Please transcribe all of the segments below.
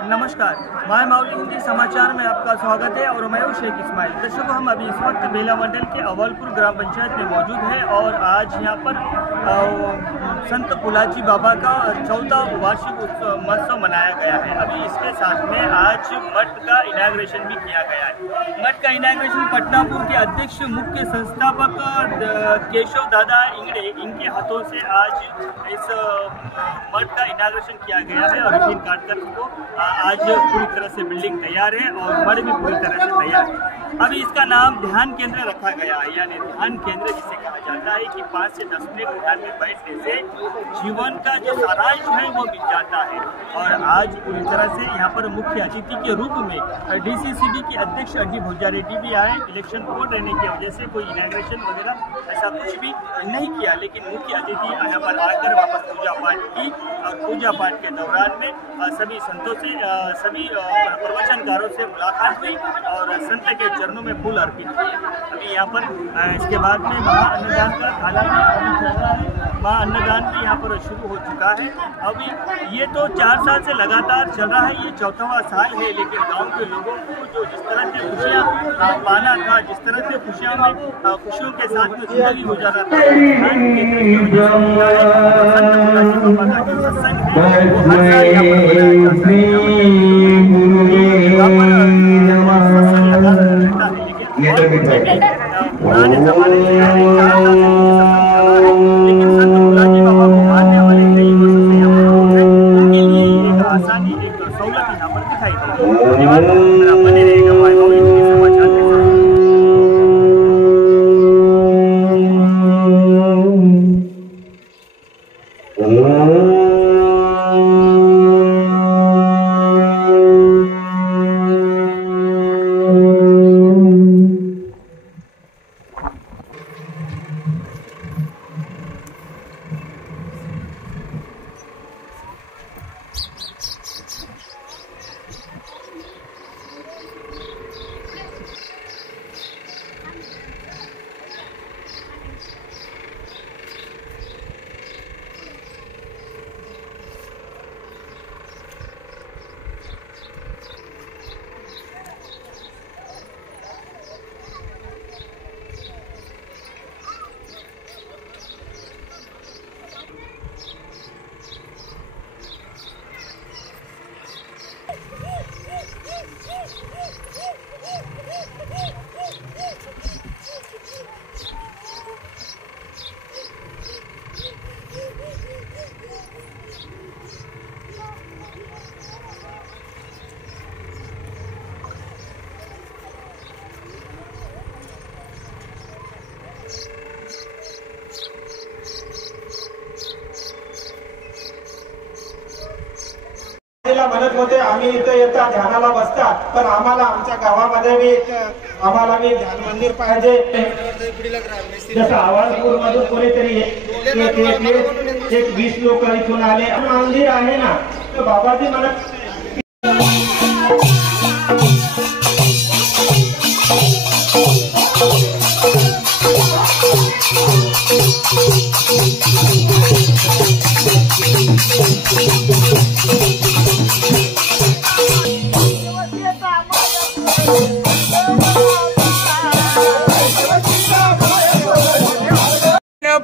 नमस्कार, माय माउली हिंदी समाचार में आपका स्वागत है और मैं हूं शेख इस्माइल। दर्शकों, हम अभी इस वक्त बेला मंडल के अवलपुर ग्राम पंचायत में मौजूद हैं और आज यहां पर संत पुलाजी बाबा का 14वां वार्षिक महोत्सव मनाया गया है। अभी इसके साथ में आज मठ का इनाग्रेशन भी किया गया है। मठ का इनाग्रेशन पटनापुर के अध्यक्ष मुख्य संस्थापक केशव दादा इंगड़े, इनके हाथों से आज इस मठ का इनाग्रेशन किया गया है और रिबन काटकर इसको आज पूरी तरह से बिल्डिंग तैयार है और मठ भी पूरी तरह से तैयार है। अभी इसका नाम ध्यान केंद्र रखा गया है, यानी ध्यान केंद्र जिसे कहा जाता है कि 5 से 10 मिनट ध्यान में बैठने से जीवन का जो सारांश है वो मिल जाता है। और आज पूरी तरह से यहाँ पर मुख्य अतिथि के रूप में DCCB के अध्यक्ष अजी भुजा रेड्डी भी आए। इलेक्शन कोड रहने की वजह से कोई इनाग्रेशन वगैरह ऐसा कुछ भी नहीं किया, लेकिन मुख्य अतिथि यहाँ पर आकर वापस पूजा पाठ की और पूजा पाठ के दौरान में सभी संतों से, सभी प्रवचनकारों से मुलाकात हुई और संत के चरणों में फूल अर्पित किए। अभी यहाँ पर इसके बाद में महाअन्नदान का खाना भी चल रहा है। महाअन्नदान भी यहाँ पर शुरू हो चुका है। अभी ये तो 4 साल से लगातार चल रहा है, ये 4वां साल है, लेकिन गांव के लोगों को जो जिस तरह से खुशियाँ पाना था, जिस तरह से खुशियों के साथ में जिंदगी गुजारा था, सत्संग है वो हर साल यहाँ पर बनाया जाता है। पुराने जमाने लेकिन संत पुलाजी बाबा को मानने वाले कई वर्षों से यहाँ पर उनके लिए एक आसानी, एक सहूलत यहाँ पर दिखाई देती है। धन्यवाद, मेरा बने रहेगा माय माउली हिंदी समाचार के साथ। म्हणत होते आम्ही इथे येता ध्यानाला बसता, पण आम्हाला आमच्या गावामध्ये बी आम्हाला बी ध्यान मंदिर पाहिजे। जसं अवलपूर मधून कोणीतरी एक 20 लोक इथून आले, मंदिर आहे ना, तर बाबाजी म्हणत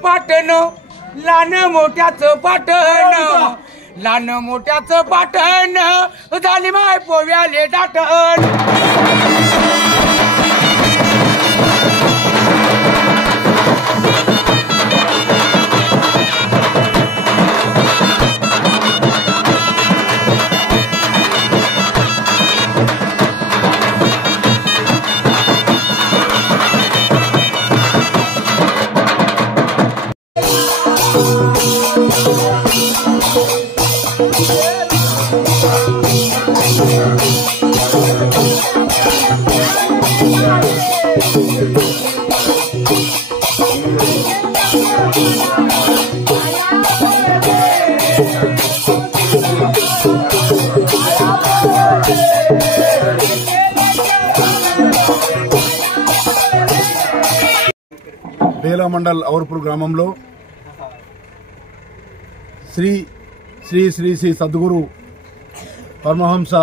पाटण लहान मोठ्याचं पाटण, लहान मोठ्याचं पाटण झाली माय पोव्याले दाटण। बेला मंडल अवलपुर ग्रामंलो श्री श्री श्री श्री सद्गुरु పరమహంస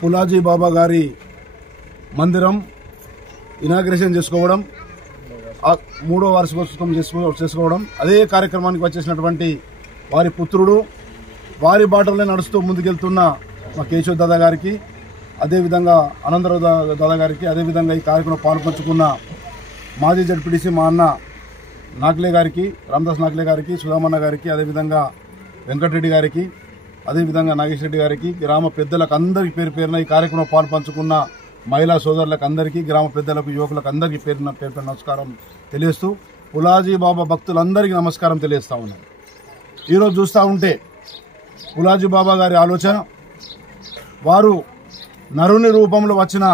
పులాజీ బాబా గారి మందిరం ఇనాగ్రేషన్ చేసుకోవడం, 3వ వార్షికోత్సవం చేసుకోవడం, అదే కార్యక్రమానికి వచ్చేసినటువంటి వారి పుత్రుడు, వారి బాటలోనే నడుస్తూ ముందుకెళ్తున్న మా కేశవ్ దాదా గారికి, అదేవిధంగా అనంతరావు దాదా గారికి, అదేవిధంగా ఈ కార్యక్రమం పాల్పంచుకున్న మాజీ జడ్పీటీసీ మా అన్న నాగ్లే గారికి, రామదాస్ నాగ్లే గారికి, సుధామన్న గారికి, అదేవిధంగా వెంకటరెడ్డి గారికి, అదేవిధంగా నాగేష్ రెడ్డి గారికి, గ్రామ పెద్దలకు అందరికీ పేరు పేరున ఈ కార్యక్రమం పాల్పంచుకున్న మహిళా సోదరులకు అందరికీ, గ్రామ పెద్దలకు, యువకులకు అందరికీ పేరు నమస్కారం తెలియజేస్తూ పులాజీ బాబా భక్తులందరికీ నమస్కారం తెలియజేస్తా ఉన్నాను. ఈరోజు చూస్తూ ఉంటే పులాజీ బాబా గారి ఆలోచన, వారు నరుని రూపంలో వచ్చిన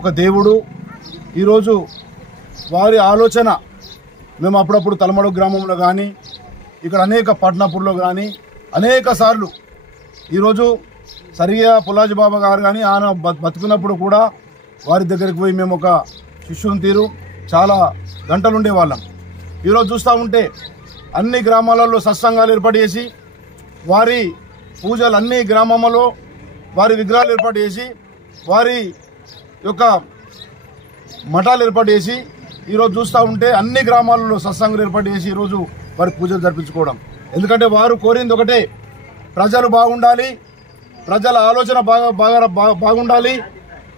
ఒక దేవుడు. ఈరోజు వారి ఆలోచన మేము అప్పుడప్పుడు తలమడు గ్రామంలో కానీ, ఇక్కడ అనేక పట్నాపూర్లో కానీ అనేక సార్లు ఈరోజు సరిగా పులాజీ బాబా గారు కానీ ఆయన బతుకున్నప్పుడు కూడా వారి దగ్గరికి పోయి మేము ఒక శిష్యుని తీరు చాలా గంటలు ఉండేవాళ్ళం. ఈరోజు చూస్తూ ఉంటే అన్ని గ్రామాలలో సత్సంగాలు ఏర్పాటు చేసి, వారి పూజలు అన్ని గ్రామాలలో వారి విగ్రహాలు ఏర్పాటు చేసి, వారి యొక్క మఠాలు ఏర్పాటు చేసి, ఈరోజు చూస్తూ ఉంటే అన్ని గ్రామాలలో సత్సంగాలు ఏర్పాటు చేసి ఈరోజు వారి పూజలు జరిపించుకోవడం. ఎందుకంటే వారు కోరింది ఒకటే, ప్రజలు బాగుండాలి, ప్రజల ఆలోచన బాగుండాలి,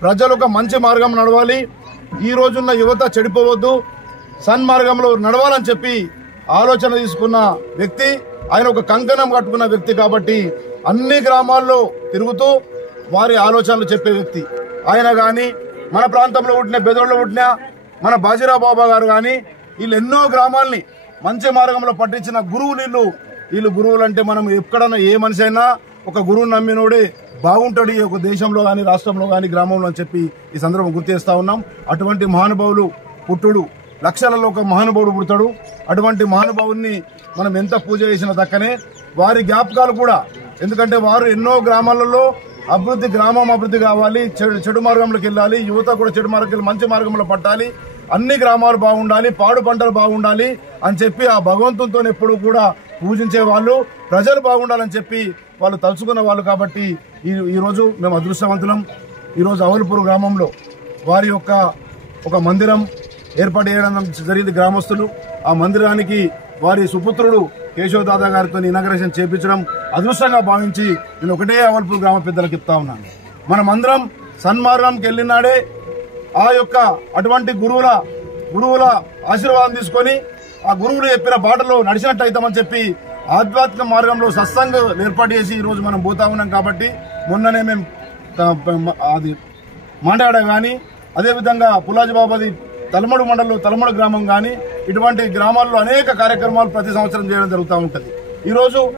ప్రజలు ఒక మంచి మార్గం నడవాలి, ఈ రోజున్న యువత చెడిపోవద్దు, సన్మార్గంలో నడవాలని చెప్పి ఆలోచన తీసుకున్న వ్యక్తి ఆయన. ఒక కంకణం కట్టుకున్న వ్యక్తి కాబట్టి అన్ని గ్రామాల్లో తిరుగుతూ వారి ఆలోచనలు చెప్పే వ్యక్తి ఆయన. కానీ మన ప్రాంతంలో పుట్టిన, బెదోళ్ళలో పుట్టిన మన బాజీరావు బాబా గారు కానీ వీళ్ళు ఎన్నో గ్రామాల్ని మంచి మార్గంలో పట్టించిన గురువులు. వీళ్ళు గురువులు అంటే మనం ఎక్కడన్నా ఏ మనిషి అయినా ఒక గురువుని నమ్మినోడే బాగుంటాడు ఈ ఒక దేశంలో కానీ, రాష్ట్రంలో కానీ, గ్రామంలో అని చెప్పి ఈ సందర్భం గుర్తు చేస్తా ఉన్నాం. అటువంటి మహానుభావులు పుట్టుడు, లక్షలలో ఒక మహానుభావుడు పుడతాడు. అటువంటి మహానుభావుని మనం ఎంత పూజ చేసినా దక్కనే. వారి జ్ఞాపకాలు కూడా, ఎందుకంటే వారు ఎన్నో గ్రామాలలో అభివృద్ధి, గ్రామం అభివృద్ధి కావాలి, చెడు మార్గంలోకి వెళ్ళాలి, యువత కూడా చెడు మార్గం మంచి మార్గంలో పట్టాలి, అన్ని గ్రామాలు బాగుండాలి, పాడు పంటలు బాగుండాలి అని చెప్పి ఆ భగవంతునితో ఎప్పుడు కూడా పూజించే వాళ్ళు, ప్రజలు బాగుండాలని చెప్పి వాళ్ళు తలుచుకున్న వాళ్ళు. కాబట్టి ఈరోజు మేము అదృష్టవంతులం. ఈరోజు అవల్పూర్ గ్రామంలో వారి యొక్క ఒక మందిరం ఏర్పాటు చేయడం జరిగింది. గ్రామస్తులు ఆ మందిరానికి వారి సుపుత్రుడు కేశవ్ దాదా గారితో ఇనాగ్రేషన్ చేపించడం అదృష్టంగా భావించి నేను ఒకటే అవల్పూర్ గ్రామ పెద్దలకు చెప్తా ఉన్నాను. మనమందరం సన్మార్గంకి వెళ్ళినాడే ఆ యొక్క అటువంటి గురువుల ఆశీర్వాదం తీసుకొని ఆ గురువులు చెప్పిన బాటలో నడిచినట్టు అవుతామని చెప్పి ఆధ్యాత్మిక మార్గంలో సత్సంగం ఏర్పాటు చేసి ఈరోజు మనం పోతా ఉన్నాం. కాబట్టి మొన్ననే మేము అది మాండాడ కానీ, అదేవిధంగా పులాజీ బాబాది తలమడు మండలంలో తలమడు గ్రామం కానీ, ఇటువంటి గ్రామాల్లో అనేక కార్యక్రమాలు ప్రతి సంవత్సరం చేయడం జరుగుతూ ఉంటుంది. ఈరోజు